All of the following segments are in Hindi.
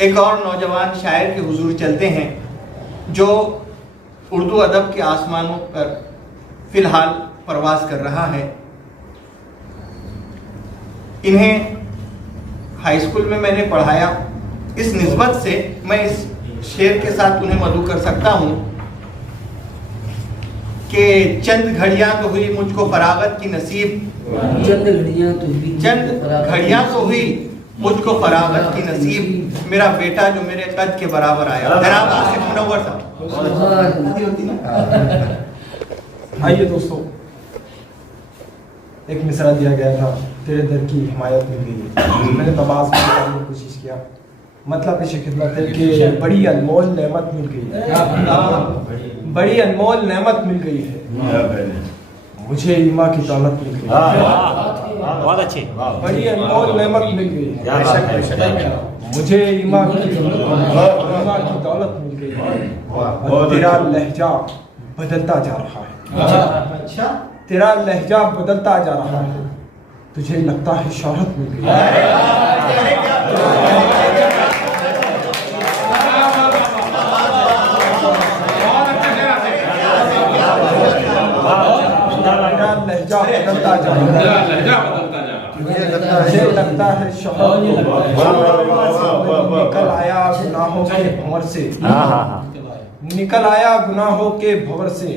एक और नौजवान शायर के हुजूर चलते हैं जो उर्दू अदब के आसमानों पर फिलहाल परवाज कर रहा है। इन्हें हाई स्कूल में मैंने पढ़ाया, इस निस्बत से मैं इस शेर के साथ उन्हें मधु कर सकता हूँ कि चंद घड़ियां तो हुई मुझको फरागत की नसीब, चंद घड़ियां तो हुई मुझको फरागत की नसीब, मेरा बेटा जो मेरे कद के बराबर आया। जनाब आसिफ मुनव्वर साहब। आइए दोस्तों, एक मिसरा दिया गया था, तेरे दर की हिमायत मिल गई है। मैंने तबास करने की कोशिश किया, मतलब इस खिदमत है कि बड़ी अनमोल नेमत मिल गई है, बड़ी अनमोल नेमत मिल गई है, मुझे ईमा की दौलत मिल गई है। बहुत अच्छे। बड़ी अनमोल नेमत मिल गई है, मुझे ईमा की दौलत मिल गई है। तेरा लहजा बदलता जा रहा है, अच्छा तेरा लहजा बदलता जा रहा है, तुझे लगता है शोहरत मिल गई है। लहजा बदलता जा रहा है, मुझे लगता है शोहरत निकल आया गुनाहों के भंवर से, निकल आया गुनाहों के भंवर से,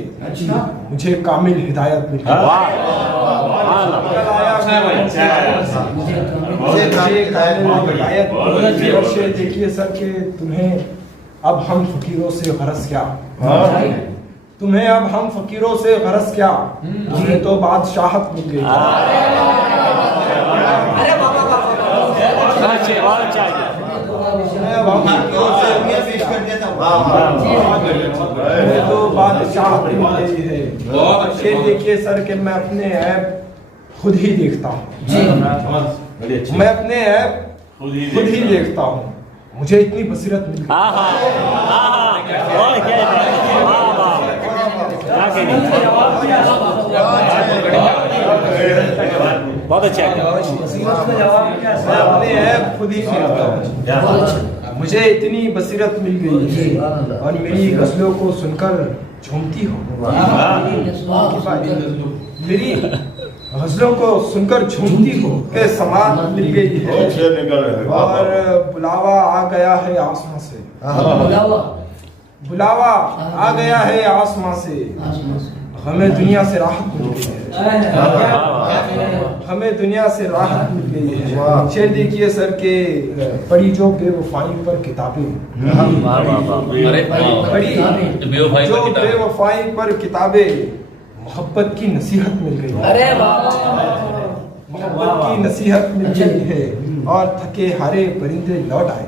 मुझे कामिल हिदायत मिल गई। देखिए सर के तुम्हें अब हम फकीरों से गरज क्या, तुम्हें अब हम फकीरों से गरज क्या, तुम्हें तो बादशाहत मिल गई। तो बादशाहत मिल गई है। देखिए सर के मैं अपने ऐप खुद ही देखता हूँ, मैं अपने ऐप खुद ही देखता हूँ, मुझे इतनी बसीरत मिल गई। बहुत अच्छा। मैं अपने ऐप खुद ही देखता हूँ, मुझे इतनी बसीरत मिल गई है और मेरी गज़लों को सुनकर झूमती हो, मेरी गज़लों को सुनकर झूमती हो के समान मिल गई है। और बुलावा आ गया है आसमां से, बुलावा आ गया है आसमां से, हमें दुनिया से राहत मिल गई है, हमें दुनिया से राहत मिल गई है। शेर देखिए सर के पढ़ी जो बेवफाई पर किताबें, पढ़ी जो बेवफाई पर किताबें, मोहब्बत की नसीहत मिल गई है, मोहब्बत की नसीहत मिल गई है। और थके हारे परिंदे लौट आए,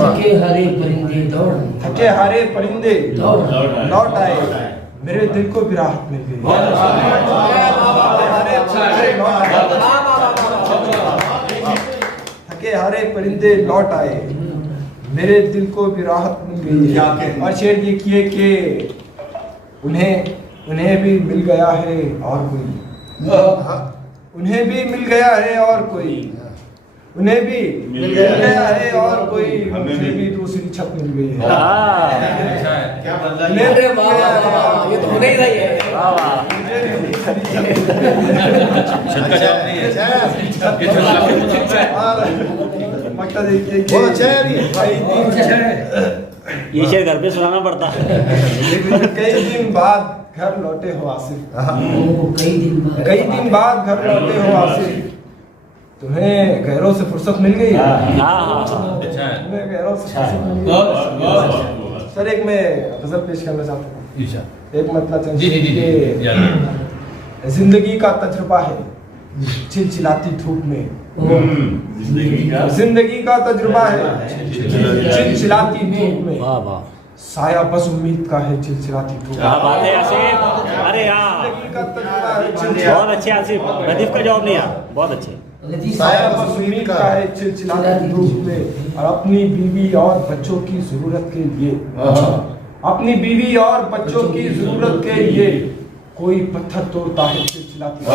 थके हारे परिंदे दौड़, थके हारे परिंदे लौट आए, मेरे दिल को भी राहत मिल गई। थके हारे परिंदे लौट आए, मेरे दिल को भी राहत मिल गई। और शेर देखिए कि उन्हें भी मिल गया है और कोई, उन्हें भी मिल गया है और कोई, उन्हें भी मिल गया है और कोई, मुझे भी दूसरी छत मिल गई है। क्या बदला, ये तो होना ही रही है। छत का जवाब नहीं है। ये शेर घर पे सुनाना पड़ता है। कई दिन बाद घर लौटे हो आसिफ, कई दिन बाद घर लौटे हो आसिफ, तुम्हें गैरों से फुर्सत मिल गई। तुम्हें गैरों से फुर्सत मिल गई। सर एक मैं गजल पेश करना चाहता हूँ, एक मतलब जिंदगी का तजुर्बा है चिलचिलाती धूप में, जिंदगी का तजुर्बा है चिलचिलाती धूप में, साया बस उम्मीद का है चिलचिलाती धूप। क्या बात है आसिफ, अरे यार बहुत अच्छे आसिफ, लतीफ का जवाब नहीं आया, बहुत अच्छे। साया बस उम्मीद का है चिलचिलाती धूप में, और अपनी बीवी और बच्चों की जरूरत के लिए, अपनी बीवी और बच्चों की जरूरत के लिए कोई पत्थर तोड़ता है चिलचिलाती धूप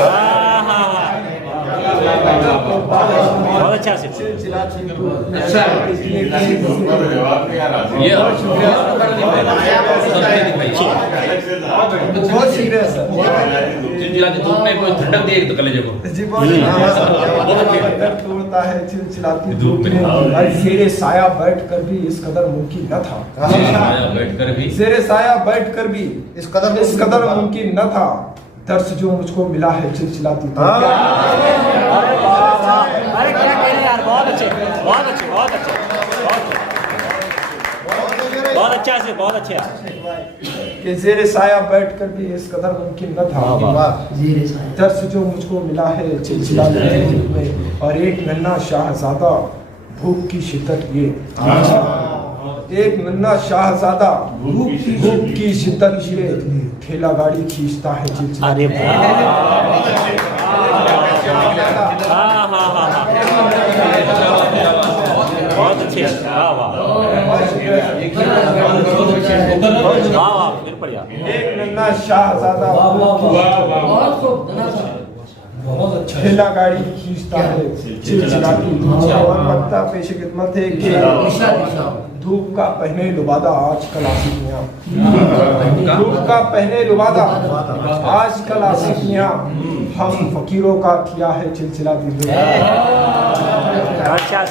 बहुत अच्छा आसिफ अच्छा ये बहुत सीरियस है चिलचिलाती धूप में कोई ठंडक दे तो कलेजे को जी पत्थर तोड़ता है चिलचिलाती धूप में और ज़ेरे साया बैठ कर भी इस कदर मुमकिन न था बैठकर भी ज़ेरे साया बैठ कर भी इस कदर मुमकिन न था दर्श जो मुझको मिला है चिलचिलाती धूप अरे क्या कह रहे हैं यार बहुत अच्छे बहुत अच्छे बहुत अच्छे बहुत अच्छा आसिफ बहुत अच्छे कि ज़ेरे साया बैठ कर भी इस कदर मुमकिन न था दर्श जो मुझको मिला है चिलचिलाती धूप में और एक नन्हा शाहजादा भूख की शिद्दत ये एक नन्हा शाहजादा भूख की शिद्दत ये ठेला गाड़ी खींचता है चिलचिलाती अरे बहुत अच्छे वाह वाह वाह फिर बढ़िया एक नन्हा शाहजादा ठेला गाड़ी खींचता है चिलचिलाती धूप और वक्ता पेश खिदमत है कि धूप का पहने लुबादा आजकल आशिकियाँ धूप का पहने लुबादा आजकल आशिकियाँ हम फकीरों का किया है चिलचिलाती धूप अच्छा